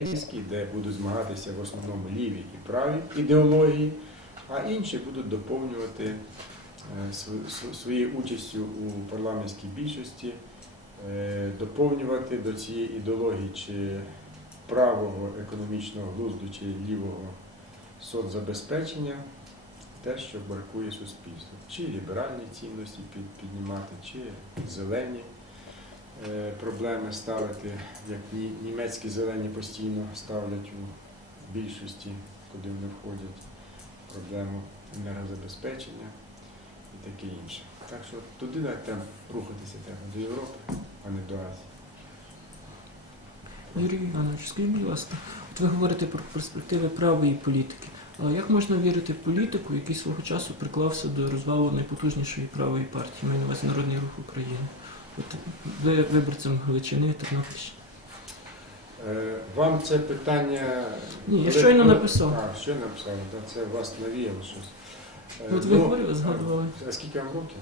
український, де будуть змагатися в основному ліві і праві ідеології, а інші будуть доповнювати е, св- св- своєю участю у парламентській більшості, е, доповнювати до цієї ідеології чи правого економічного глузду, чи лівого соцзабезпечення те, що бракує суспільству. Чи ліберальні цінності піднімати, чи зелені проблеми ставити, як німецькі зелені постійно ставлять у більшості, куди вони входять, проблему енергозабезпечення і таке інше. Так що туди треба рухатися треба до Європи, а не до Азії. Юрій Іванович, скажіть, будь ласка, от ви говорите про перспективи правої політики. А як можна вірити в політику, який свого часу приклався до розвалу найпотужнішої правої партії, маю на увазі Народний рух України? Виборцем Галичини, Тернопільщини. Е, Вам це питання. Ні, я щойно написав. А, що написав? Це вас навіяло щось. Е, От ви говорили, згадували. А скільки вам років?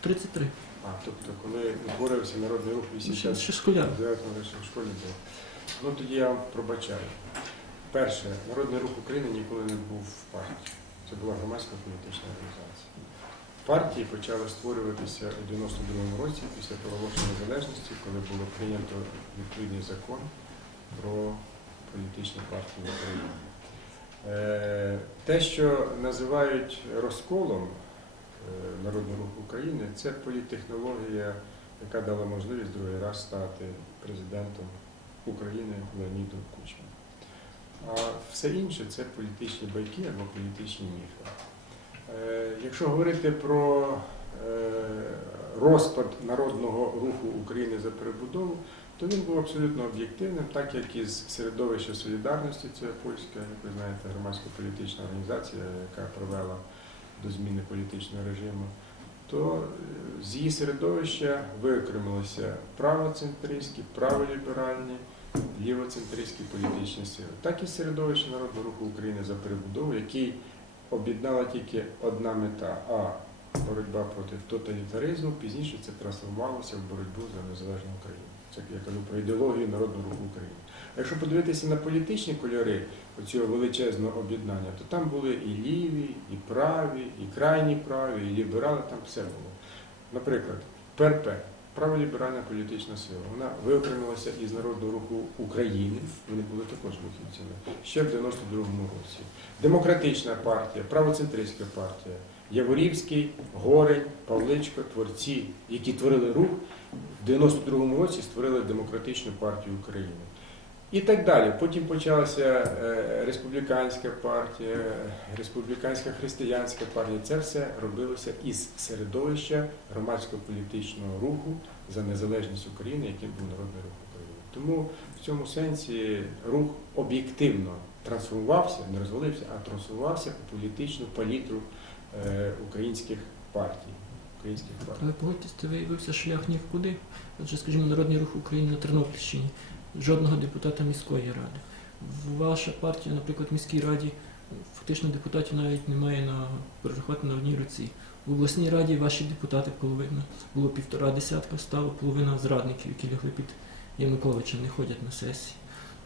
33. А, тобто, коли утворився Народний рух Ну, 80 ще школяр. В школі були. Ну тоді я вам пробачаю. Перше, Народний рух України ніколи не був в партії. Це була громадська політична організація. Партії почали створюватися у 92-му році після проголошення незалежності, коли було прийнято відповідний закон про політичні партії в Україні. Е, Те, що називають розколом е, Народного руху України, це політтехнологія яка дала можливість другий раз стати президентом України Леонідом Кучмом. А все інше це політичні байки або політичні міфи. Е, Якщо говорити про е, розпад народного руху України за перебудову, то він був абсолютно об'єктивним, так як із середовища солідарності, це польська, як ви знаєте, громадська політична організація, яка провела до зміни політичного режиму то е, з її середовища виокремилися правоцентристські, праволіберальні, лівоцентристські політичні сили. Так і середовище Народного руху України за перебудову, який об'єднала тільки одна мета а боротьба проти тоталітаризму, пізніше це трансформувалося в боротьбу за незалежну Україну. Це я кажу про ідеологію Народного руху України. А Якщо подивитися на політичні кольори цього величезного об'єднання, то там були і ліві, і праві, і крайні праві, і ліберали, там все було. Наприклад, ПРП, праволіберальна політична сила, вона виокремилася із Народного руху України, вони були також вихідцями, ще в 92-му році. Демократична партія, правоцентристська партія, Яворівський, Горень, Павличко, творці, які творили рух, в 92-му році створили Демократичну партію України. І так далі. Потім почалася е, республіканська партія, республіканська християнська партія. Це все робилося із середовища громадського політичного руху за незалежність України, яким був Народний рух України. Тому в цьому сенсі рух об'єктивно трансформувався, не розвалився, а трансформувався у політичну палітру е, українських партій. Українських партій. Але погодьтесь, це виявився шлях ні в куди. Отже, скажімо, Народний рух України на Тернопільщині. Жодного депутата міської ради. Ваша партія, наприклад, в міській раді фактично депутатів навіть немає на перерахувати на одній руці. В обласній раді ваші депутати половина було півтора десятка, стало половина зрадників, які лягли під Януковича, не ходять на сесії.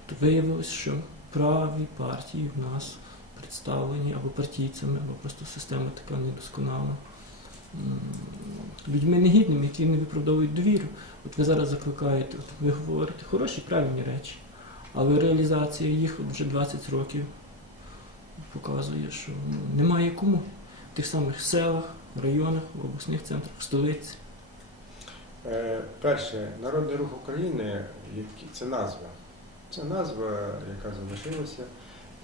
То виявилось, що праві партії в нас представлені або партійцями, або просто система така недосконала. Людьми негідними, які не виправдовують довіру. От ви зараз закликаєте, от ви говорите хороші, правильні речі, але реалізація їх вже 20 років показує, що ну, немає кому в тих самих селах, районах, в обласних центрах, в столиці. Е, Перше, Народний рух України це назва. Це назва, яка залишилася.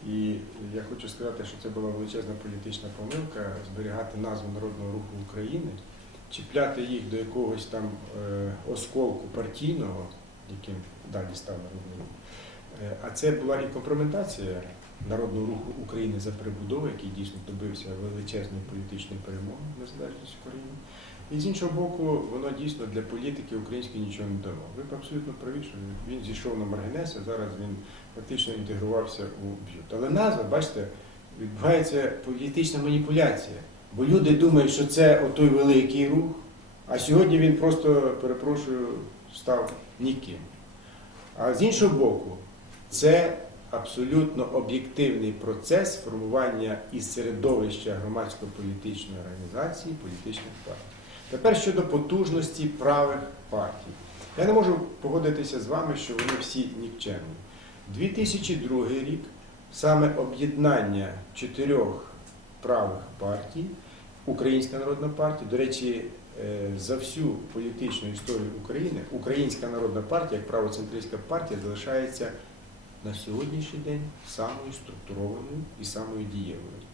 І я хочу сказати, що це була величезна політична помилка зберігати назву Народного руху України, чіпляти їх до якогось там е, осколку партійного, яким далі став Народний рух. Е, А це була і компрометація Народного руху України за перебудову, який дійсно добився величезної політичної перемоги незалежності України. І з іншого боку, воно дійсно для політики української нічого не дало. Ви абсолютно праві, що він зійшов на маргінес, а зараз він фактично інтегрувався у б'ют. Але назва, бачите, відбувається політична маніпуляція. Бо люди думають, що це отой великий рух, а сьогодні він просто, перепрошую, став ніким. А з іншого боку, це абсолютно об'єктивний процес формування із середовища громадсько-політичної організації політичних партій. Тепер щодо потужності правих партій. Я не можу погодитися з вами, що вони всі нікчемні. 2002 рік саме об'єднання чотирьох правих партій, Українська народна партія, до речі, е, за всю політичну історію України Українська народна партія, як правоцентристська партія, залишається на сьогоднішній день самою структурованою і самою дієвою.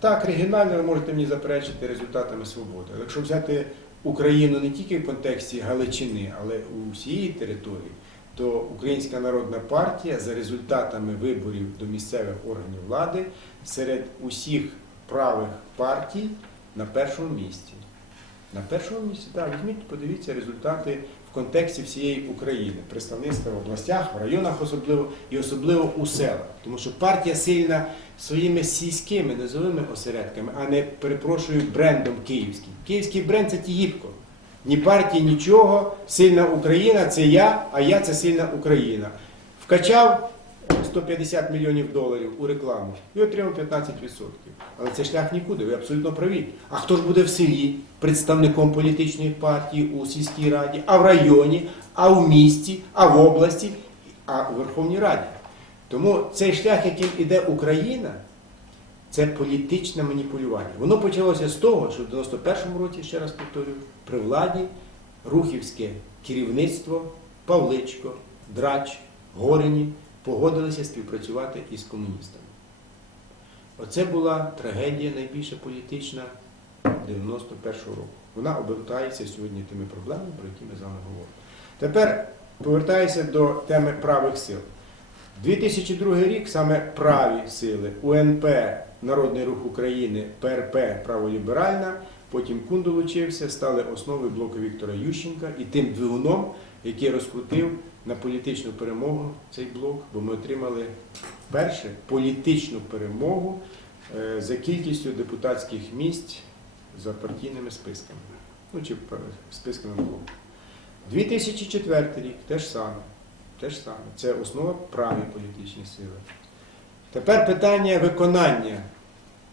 Так, регіонально ви можете мені заперечити результатами свободи. Але якщо взяти Україну не тільки в контексті Галичини, але у всієї території, то Українська народна партія за результатами виборів до місцевих органів влади серед усіх правих партій на першому місці. На першому місці, так, візьміть, подивіться результати в контексті всієї України, представництва в областях, в районах особливо і особливо у селах. Тому що партія сильна своїми сільськими низовими осередками, а не перепрошую брендом київським. Київський бренд це Тігіпко. Ні партії, нічого. Сильна Україна це я, а я це сильна Україна. Вкачав 150 мільйонів доларів у рекламу і отримав 15%. Але це шлях нікуди, ви абсолютно праві. А хто ж буде в селі представником політичної партії у сільській раді, а в районі, а в місті, а в області, а у Верховній Раді? Тому цей шлях, яким іде Україна, це політичне маніпулювання. Воно почалося з того, що в 91-му році, ще раз повторюю, при владі рухівське керівництво Павличко, Драч, Горині погодилися співпрацювати із комуністами. Оце була трагедія найбільша політична 91-го року. Вона обертається сьогодні тими проблемами, про які ми з вами говоримо. Тепер повертаюся до теми правих сил. 2002 рік саме праві сили УНП, Народний рух України, ПРП праволіберальна, потім Кун долучився, стали основою блоку Віктора Ющенка і тим двигуном, який розкрутив на політичну перемогу цей блок, бо ми отримали перше політичну перемогу е, за кількістю депутатських місць за партійними списками. Ну чи списками блоку. 2004 рік теж саме. Те ж саме. Це основа праві політичні сили. Тепер питання виконання.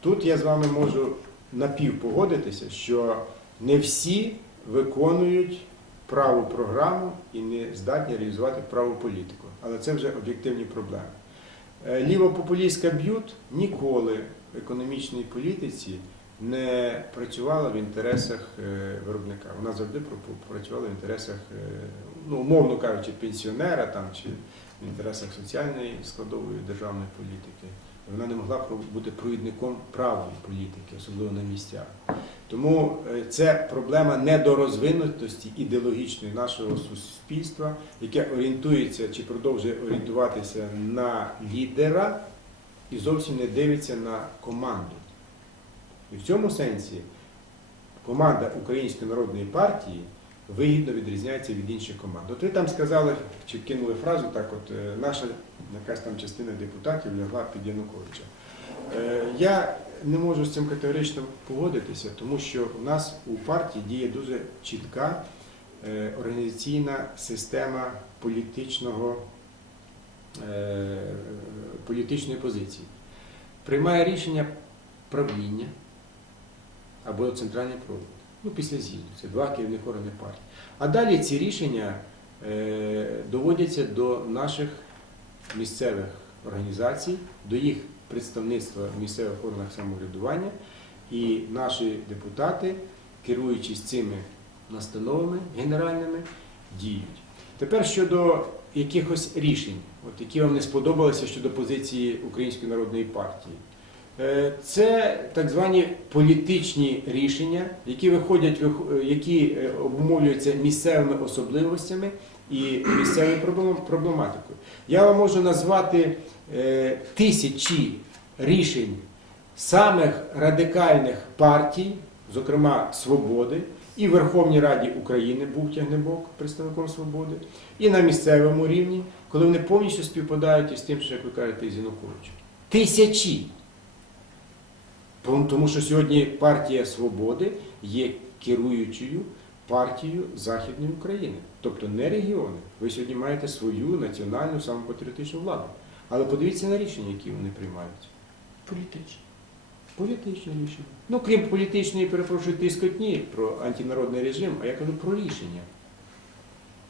Тут я з вами можу напівпогодитися, що не всі виконують праву програму і не здатні реалізувати праву політику. Але це вже об'єктивні проблеми. Е, Лівопопулістська б'ют ніколи в економічній політиці не працювала в інтересах е, виробника. Вона завжди працювала в інтересах, е, ну, умовно кажучи, пенсіонера там, чи в інтересах соціальної складової державної політики. Вона не могла бути провідником правої політики, особливо на місцях. Тому е, це проблема недорозвинутості ідеологічної нашого суспільства, яке орієнтується чи продовжує орієнтуватися на лідера і зовсім не дивиться на команду. І в цьому сенсі команда Української народної партії вигідно відрізняється від інших команд. От ви там сказали, чи кинули фразу, так от е, наша якась там частина депутатів лягла під Януковича. Е, Я не можу з цим категорично погодитися, тому що у нас у партії діє дуже чітка е, організаційна система політичного, е, політичної позиції. Приймає рішення правління або центральний провід. Ну, після з'їзду. Це два керівних органи партії. А далі ці рішення доводяться до наших місцевих організацій, до їх представництва місцевих органах самоврядування, і наші депутати, керуючись цими настановами генеральними, діють. Тепер щодо якихось рішень, от які вам не сподобалися щодо позиції Української народної партії. Е, Це так звані політичні рішення, які виходять, вих- які е, обумовлюються місцевими особливостями і місцевою проблематикою. Я вам можу назвати е, тисячі рішень самих радикальних партій, зокрема Свободи, і в Верховній Раді України був Тягнебок представником свободи, і на місцевому рівні, коли вони повністю співпадають із тим, що як ви кажете, із Януковичем. Тисячі. Тому що сьогодні партія Свободи є керуючою партію Західної України, тобто не регіони. Ви сьогодні маєте свою національну самопатріотичну владу. Але подивіться на рішення, які вони приймають. Політично. Політичне рішення. Ну, крім політичної, перепрошую, тискотні про антинародний режим, а я кажу про рішення.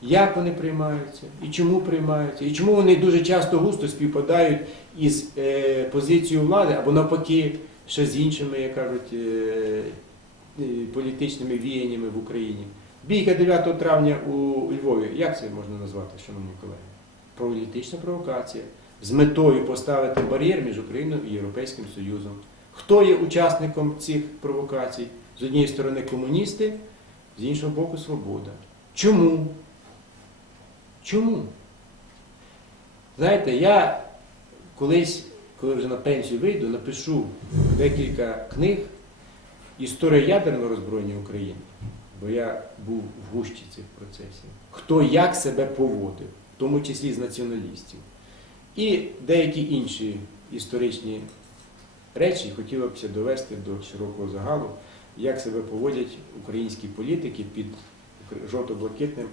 Як вони приймаються, і чому приймаються, і чому вони дуже часто густо співпадають із е, позицією влади, або навпаки, ще з іншими, як кажуть, е, політичними віяннями в Україні. Бійка 9 травня у Львові, як це можна назвати, шановні колеги? Політична провокація з метою поставити бар'єр між Україною і Європейським Союзом. Хто є учасником цих провокацій? З однієї сторони комуністи, з іншого боку свобода. Чому? Чому? Знаєте, я колись, коли вже на пенсію вийду, напишу декілька книг Історія ядерного роззброєння України, бо я був в гущі цих процесів. Хто як себе поводив, в тому числі з націоналістів. І деякі інші історичні речі хотілося б довести до широкого загалу, як себе поводять українські політики під жовто-блакитним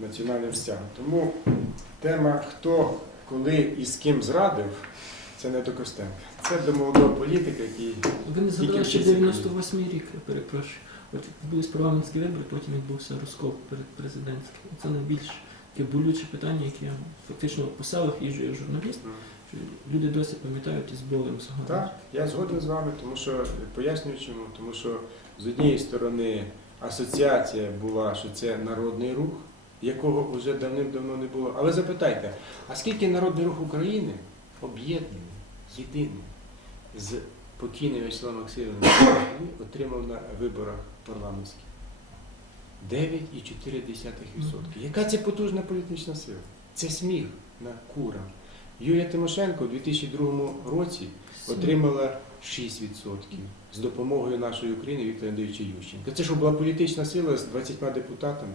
національним стягом. Тому тема хто, коли і з ким зрадив, це не до Костенка. Це до молодого політика, який Ви не згадали Тільки ще вчиться 98 рік, я перепрошую. От відбулись парламентські вибори, потім відбувся розкол перед президентським. Це найбільш таке болюче питання, яке я фактично по селах їжджу як журналіст. що Люди досі пам'ятають із болем згадують. Так, я згоден з вами, тому що пояснюю чому. Тому що з однієї сторони асоціація була, що це народний рух, якого вже давним-давно не було. Але запитайте, а скільки народний рух України об'єднаний, єдиний з покійним Вячеславом Максимовичем отримав на виборах парламентських? 9,4%. Яка це потужна політична сила? Це сміх на курам. Юлія Тимошенко у 2002 році отримала 6% з допомогою нашої України Віктора Андрійовича Ющенка. Це що була політична сила з 20 депутатами.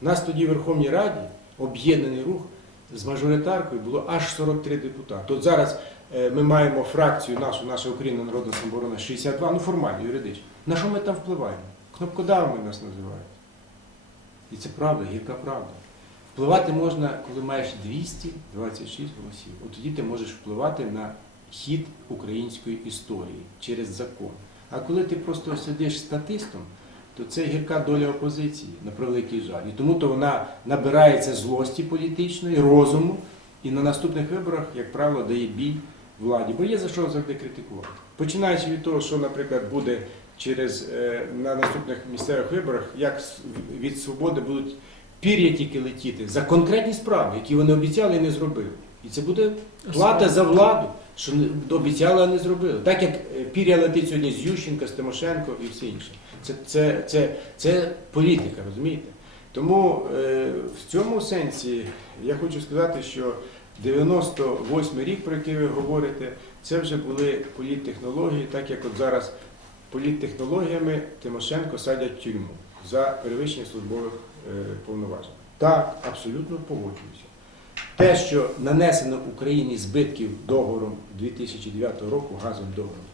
Нас тоді в Верховній Раді об'єднаний рух з мажоритаркою було аж 43 депутати. От зараз ми маємо фракцію нашу, наша Україна Народна самооборона 62, ну формально, юридично. На що ми там впливаємо? Кнопкодавами нас називають. І це правда, гірка правда. Впливати можна, коли маєш 226 голосів. От тоді ти можеш впливати на хід української історії через закон. А коли ти просто сидиш статистом, то це гірка доля опозиції, на превеликий жаль. І тому то вона набирається злості політичної, розуму, і на наступних виборах, як правило, дає бій владі. Бо є за що завжди критикувати. Починаючи від того, що, наприклад, буде через е, на наступних місцевих виборах, як від свободи будуть пір'я тільки летіти за конкретні справи, які вони обіцяли і не зробили. І це буде плата за владу, що обіцяли, а не зробили. Так як е, пір'я летить сьогодні з Ющенка, з Тимошенко і все інше. Це, це, це, це політика, розумієте? Тому е, в цьому сенсі я хочу сказати, що 98 рік, про який ви говорите, це вже були політтехнології, так як от зараз політтехнологіями Тимошенко садять в тюрму за перевищення службових е, повноважень. Так, абсолютно погоджуюся. Те, що нанесено Україні збитків договором 2009 року, газовим договором,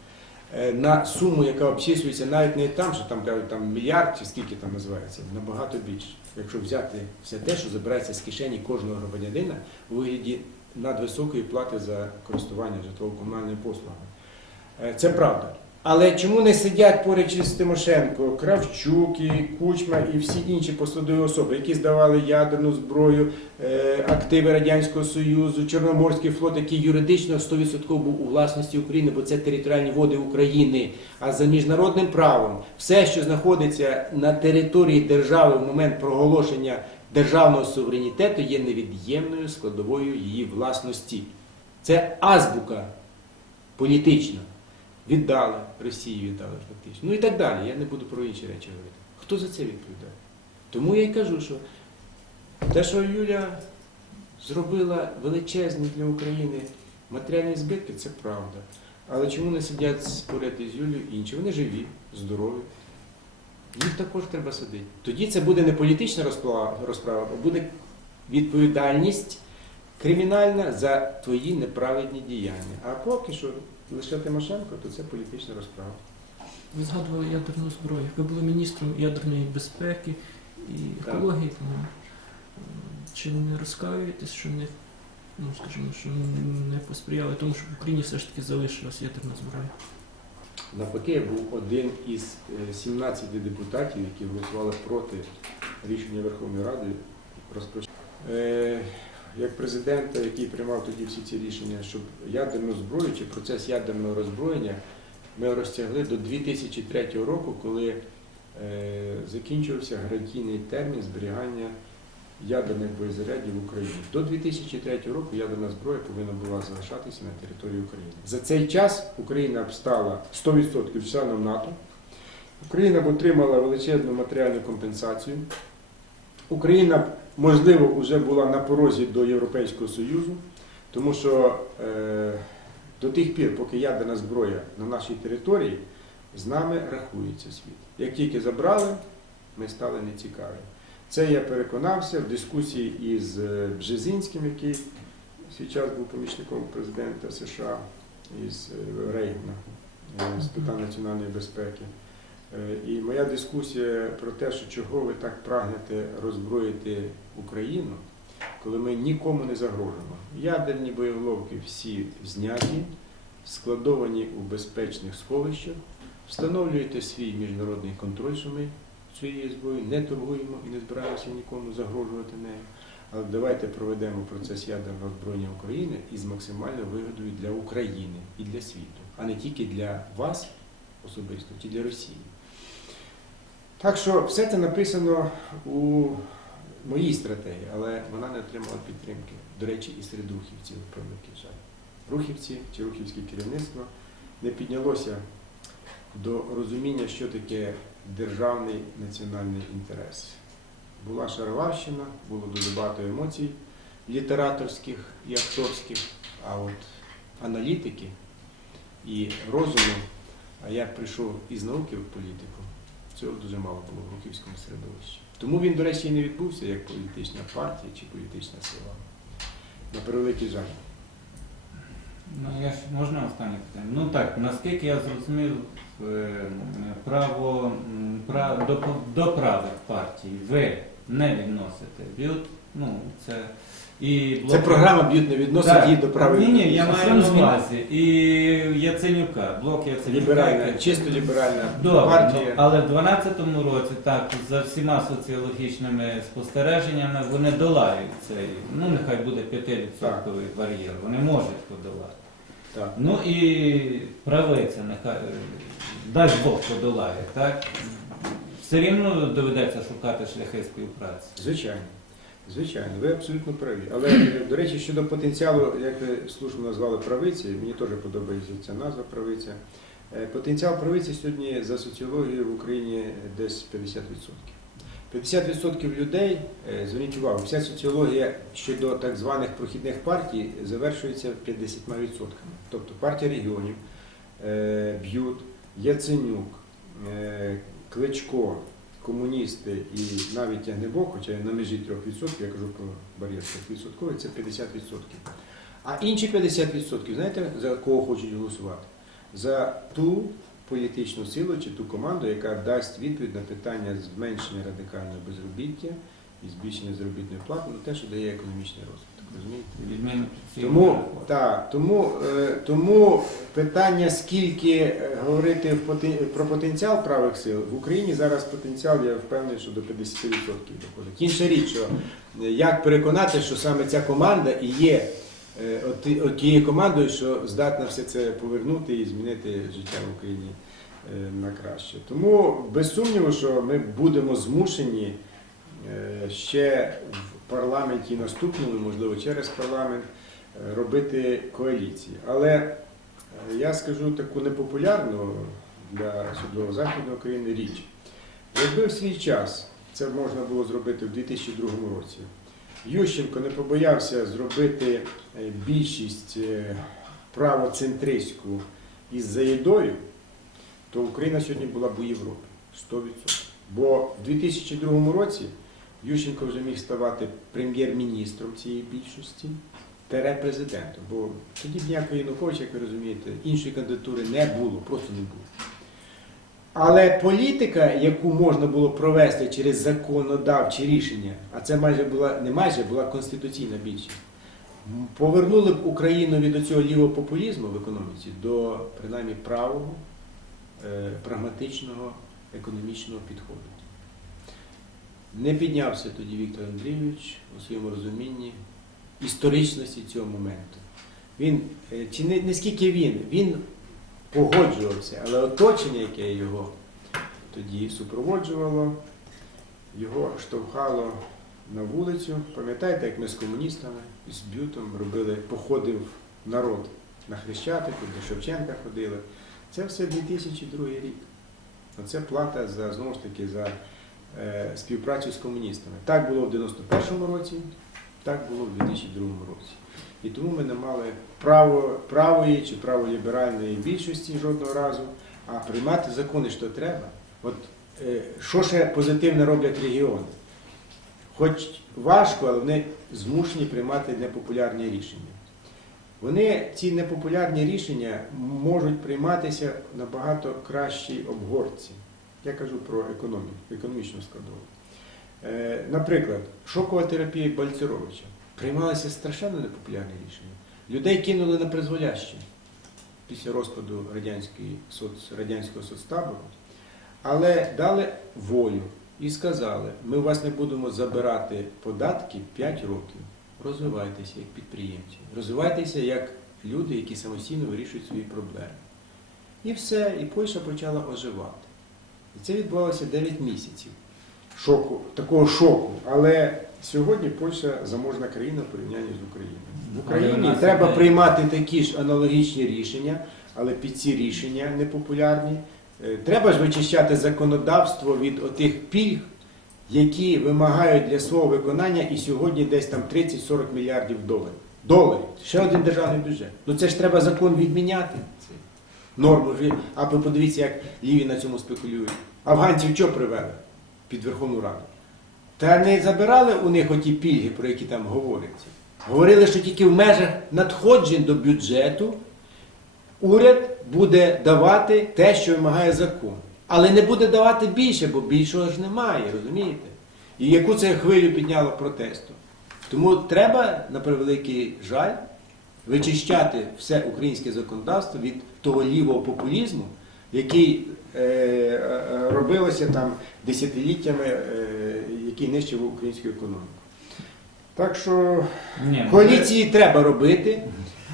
на суму, яка обчислюється навіть не там, що там кажуть там мільярд чи скільки там називається, набагато більше. Якщо взяти все те, що забирається з кишені кожного громадянина у вигляді надвисокої плати за користування житлово-комунальними послугами. Е, Це правда. Але чому не сидять поряд із Тимошенко, Кравчук, і Кучма і всі інші посадові особи, які здавали ядерну зброю, е, активи Радянського Союзу, Чорноморський флот, який юридично 100% був у власності України, бо це територіальні води України. А за міжнародним правом все, що знаходиться на території держави в момент проголошення державного суверенітету, є невід'ємною складовою її власності. Це азбука політична. Віддали, Росії віддали фактично. Ну і так далі. Я не буду про інші речі говорити. Хто за це відповідає? Тому я й кажу, що те, що Юля зробила величезні для України матеріальні збитки, це правда. Але чому не сидять поряд із Юлією інші? Вони живі, здорові. Їх також треба садити. Тоді це буде не політична розправа, а буде відповідальність кримінальна за твої неправедні діяння. А поки що лише Тимошенко, то це політична розправа. Ви згадували ядерну зброю. Ви були міністром ядерної безпеки і екології. Тому е, чи не розкаюєтесь, що не ну скажімо, що не посприяли тому, щоб в Україні все ж таки залишилась ядерна зброя? Навпаки, я був один із е, 17 депутатів, які голосували проти рішення Верховної Ради розпочати. Як президент, який приймав тоді всі ці рішення, щоб ядерну зброю чи процес ядерного роззброєння ми розтягли до 2003 року, коли е, закінчувався гарантійний термін зберігання ядерних боєзарядів в Україні. До 2003 року ядерна зброя повинна була залишатися на території України. За цей час Україна стала 100% членом НАТО. Україна отримала величезну матеріальну компенсацію. Україна можливо, вже була на порозі до Європейського Союзу, тому що е, до тих пір, поки ядерна зброя на нашій території, з нами рахується світ. Як тільки забрали, ми стали нецікаві. Це я переконався в дискусії із е, Бжезінським, який свій час був помічником президента США із е, Рейгана е, з питань національної безпеки. Е, І моя дискусія про те, що чого ви так прагнете роззброїти Україну, коли ми нікому не загрожуємо. Ядерні боєголовки всі зняті, складовані у безпечних сховищах, встановлюєте свій міжнародний контроль, що ми цією зброєю не торгуємо і не збираємося нікому загрожувати нею. Але давайте проведемо процес ядерного озброєння України із максимальною вигодою для України і для світу, а не тільки для вас особисто, чи для Росії. Так що все це написано у моїй стратегії, але вона не отримала підтримки. До речі, і серед рухівців превеликий жаль. Рухівці чи рухівське керівництво не піднялося до розуміння, що таке державний національний інтерес. Була шароварщина, було дуже багато емоцій літераторських і акторських, а от аналітики і розуму, а я прийшов із науки в політику, цього дуже мало було в рухівському середовищі. Тому він, до речі, і не відбувся як політична партія чи політична сила. На превеликий жаль. Ну, я ж можна останнє питання? Ну так, наскільки я зрозумів, е, право м, пра- до, до правих партій ви не відносите. Б'ют, ну, це і Це програма б'ють не відносить Так. її до правої Ні, ні, я маю на увазі. І Яценюка, блок Яценюка. ліберальна, який- чисто ліберальна Добре, ну, партія. але в 12-му році, так, за всіма соціологічними спостереженнями, вони долають цей, ну нехай буде 5% бар'єр, вони можуть подолати. Так. Ну і правиця, нехай, е, дасть Бог подолає, так? Все рівно доведеться шукати шляхи співпраці. Звичайно. Звичайно, ви абсолютно праві. Але, до речі, щодо потенціалу, як ви слушно назвали правиці, мені теж подобається ця назва правиця. Е, Потенціал правиці сьогодні за соціологією в Україні десь 50%. 50% людей, е, зверніть увагу, вся соціологія щодо так званих прохідних партій завершується 50%. Тобто партія регіонів, е, Б'ют, Яценюк, Кличко, комуністи і навіть Ягнебок, хоча на межі 3%, я кажу про бар'єр 3%, це 50%. А інші 50%, знаєте, за кого хочуть голосувати? За ту політичну силу чи ту команду, яка дасть відповідь на питання зменшення радикального безробіття і збільшення заробітної плати на те, що дає економічний розвиток. Тому, так, тому, е, тому питання, скільки е, говорити в про потенціал правих сил, в Україні зараз потенціал, я впевнений, що до 50% доходить. Інша річ, що е, як переконати, що саме ця команда і є тією командою, що здатна все це повернути і змінити життя в Україні на краще. Тому без сумніву, що ми будемо змушені ще парламенті наступному, можливо, через парламент, е, робити коаліції. Але е, я скажу таку непопулярну для судово західної України річ. Якби в свій час це можна було зробити в 2002 році, Ющенко не побоявся зробити е, більшість правоцентристську із заїдою, то Україна сьогодні була б у Європі 100%. Бо в 2002 році Ющенко вже міг ставати прем'єр-міністром цієї більшості, тере президентом. Бо тоді б ніякого Януковича, як ви розумієте, іншої кандидатури не було, просто не було. Але політика, яку можна було провести через законодавчі рішення, а це майже була не майже була конституційна більшість, повернули б Україну від цього лівого популізму в економіці до принаймні правого, е, прагматичного економічного підходу. Не піднявся тоді Віктор Андрійович у своєму розумінні історичності цього моменту. Він, е, чи не, не скільки він, він погоджувався, але оточення, яке його тоді супроводжувало, його штовхало на вулицю. Пам'ятаєте, як ми з комуністами з Бютом робили походи в народ на Хрещатику, до Шевченка ходили. Це все 2002 рік. Оце плата за знову ж таки за співпрацю з комуністами. Так було в 91-му році, так було в 2002 році. І тому ми не мали право, правої чи праволіберальної більшості жодного разу, а приймати закони, що треба. От е, що ще позитивне роблять регіони? Хоч важко, але вони змушені приймати непопулярні рішення. Вони ці непопулярні рішення можуть прийматися набагато кращій обгорці. Я кажу про економіку, економічну складову. Е, наприклад, шокова терапія Бальцеровича. Приймалися страшенно непопулярні рішення. Людей кинули на призволяще після розпаду соц, радянського соцтабору, але дали волю і сказали, ми у вас не будемо забирати податки 5 років. Розвивайтеся як підприємці, розвивайтеся як люди, які самостійно вирішують свої проблеми. І все, і Польща почала оживати. І це відбувалося 9 місяців шоку, такого шоку. Але сьогодні Польща заможна країна в порівнянні з Україною. В Україні треба приймати такі ж аналогічні рішення, але під ці рішення непопулярні. Е, Треба ж вичищати законодавство від отих пільг, які вимагають для свого виконання і сьогодні десь там 30-40 мільярдів доларів. Доларів. Ще один державний бюджет. Ну це ж треба закон відміняти. Норму. А ви подивіться, як ліві на цьому спекулюють. Афганців що привели під Верховну Раду? Та не забирали у них оті пільги, про які там говориться. Говорили, що тільки в межах надходжень до бюджету уряд буде давати те, що вимагає закон. Але не буде давати більше, бо більшого ж немає, розумієте? І яку це хвилю підняло протесту. Тому треба, на превеликий жаль, вичищати все українське законодавство від того лівого популізму, який е, е, робилося там десятиліттями, е, який нищив українську економіку. Так що Ні, ну, коаліції треба робити,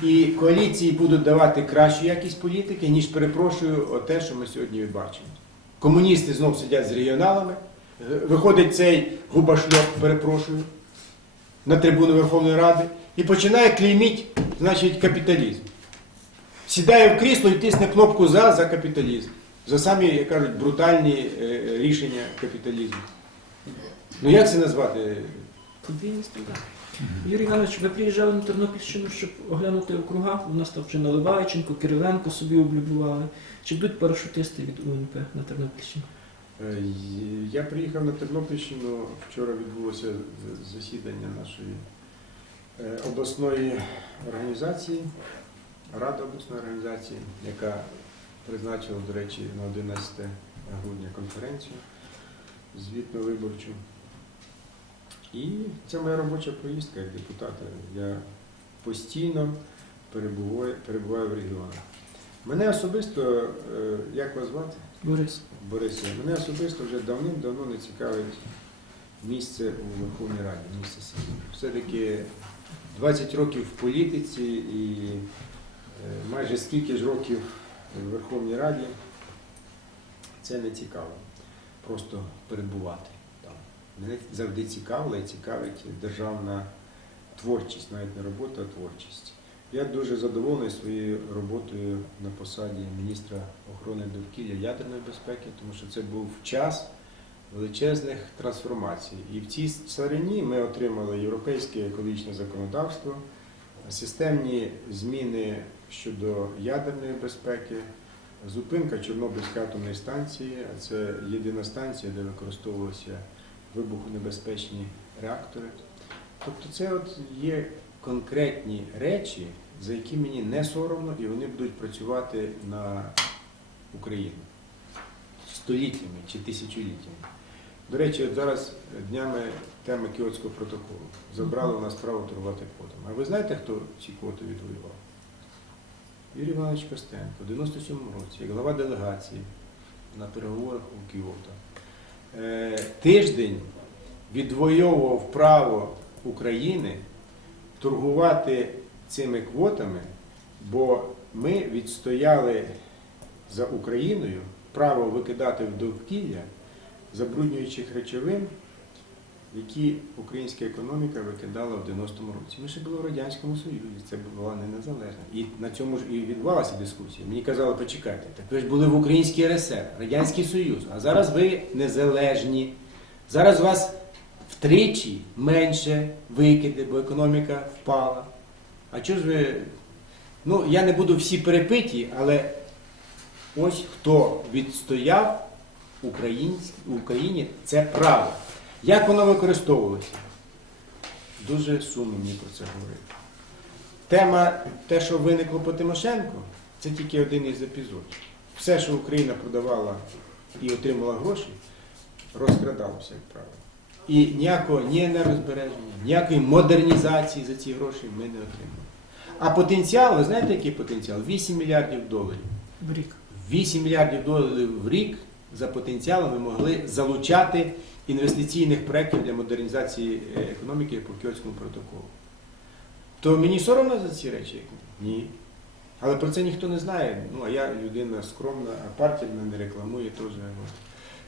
і коаліції будуть давати кращу якість політики, ніж перепрошую те, що ми сьогодні бачимо. Комуністи знов сидять з регіоналами. Виходить цей губашльок, перепрошую, на трибуну Верховної Ради і починає клейміть, значить, капіталізм. Сідає в крісло і тисне кнопку за за капіталізм. За самі, як кажуть, брутальні е, рішення капіталізму. Ну як це назвати? Подвійний стандарт. Юрій Іванович, ви приїжджали на Тернопільщину, щоб оглянути округа. У нас там вже Наливайченко, Кириленко собі облюбували. Чи будуть парашутисти від УНП на Тернопільщині? Е, Я приїхав на Тернопільщину. Вчора відбулося засідання нашої е, обласної організації, Рада обласної організації, яка призначила, до речі, на 11 грудня конференцію звітну виборчу. І це моя робоча поїздка як депутата. Я постійно перебуваю, перебуваю в регіонах. Мене особисто, е, як вас звати? Борис. Борисе, мене особисто вже давним-давно не цікавить місце у Верховній Раді, місце. Все-таки 20 років в політиці і е, майже скільки ж років в Верховній Раді це не цікаво. Просто перебувати там. Мене завжди цікавила і цікавить державна творчість, навіть не робота, а творчість. Я дуже задоволений своєю роботою на посаді міністра охорони довкілля ядерної безпеки, тому що це був час величезних трансформацій. І в цій царині ми отримали європейське екологічне законодавство, системні зміни щодо ядерної безпеки, зупинка Чорнобильської атомної станції, а це єдина станція, де використовувалися вибухонебезпечні реактори. Тобто це от є конкретні речі, за які мені не соромно, і вони будуть працювати на Україну. століттями чи тисячоліттями. До речі, от зараз днями теми Кіотського протоколу забрали у нас право торгувати квотами. А ви знаєте, хто ці квоти відвоював? Юрій Іванович Костенко в 97-му році, як глава делегації на переговорах у Кіото. Е, тиждень відвоював право України торгувати цими квотами, бо ми відстояли за Україною право викидати в довкілля забруднюючих речовин, які українська економіка викидала в 90-му році. Ми ще були в Радянському Союзі, це була не незалежна. І на цьому ж і відбувалася дискусія. Мені казали, почекайте, так ви ж були в Українській РСР, Радянський Союз, а зараз ви незалежні. Зараз у вас втричі менше викиди, бо економіка впала. А чого ж ви. Ну, я не буду всі перепиті, але ось хто відстояв в Україні це право. Як воно використовувалося? Дуже сумно мені про це говорити. Тема, те, що виникло по Тимошенко, це тільки один із епізодів. Все, що Україна продавала і отримала гроші, розкрадалося, як правило. І ніякого ні енергозбереження, ніякої модернізації за ці гроші ми не отримали. А потенціал, ви знаєте, який потенціал? 8 мільярдів доларів. В рік. 8 мільярдів доларів в рік за потенціалом ми могли залучати інвестиційних проєктів для модернізації е, економіки по Кіотському протоколу. То мені соромно за ці речі? Ні. Але про це ніхто не знає. Ну, а я людина скромна, а партія мене не рекламує теж.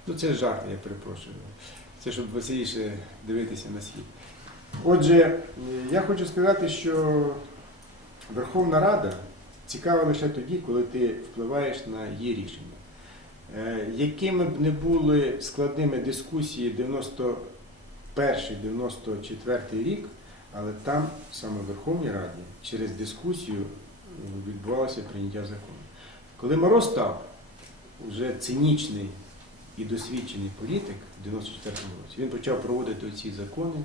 Ну, це жарт, я перепрошую. Це щоб веселіше дивитися на світ. Отже, я хочу сказати, що Верховна Рада цікава лише тоді, коли ти впливаєш на її рішення. Е, Якими б не були складними дискусії 91-94 рік, але там, саме в Верховній Раді, через дискусію відбувалося прийняття закону. Коли Мороз став вже цинічний і досвідчений політик в 94-му році, він почав проводити ці закони,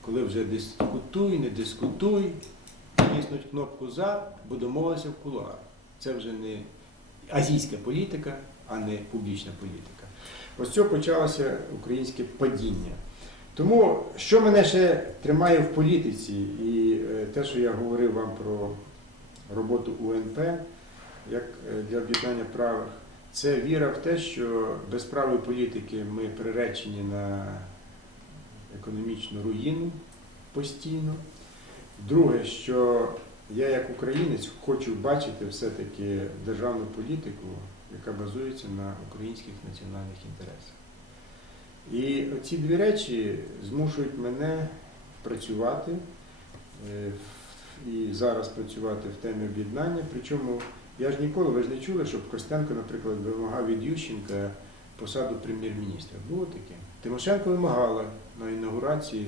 коли вже дискутуй, не дискутуй, тиснуть кнопку за, бо домовилися в кулуарах. Це вже не азійська політика, а не публічна політика. Ось цього почалося українське падіння. Тому, що мене ще тримає в політиці, і е, те, що я говорив вам про роботу УНП, як е, для об'єднання правих, це віра в те, що без правої політики ми приречені на економічну руїну постійно. Друге, що я як українець хочу бачити все-таки державну політику, яка базується на українських національних інтересах. І ці дві речі змушують мене працювати е, і зараз працювати в темі об'єднання. Причому я ж ніколи, ви ж не чули, щоб Костенко, наприклад, вимагав від Ющенка посаду прем'єр-міністра. Було таке. Тимошенко вимагала на інаугурації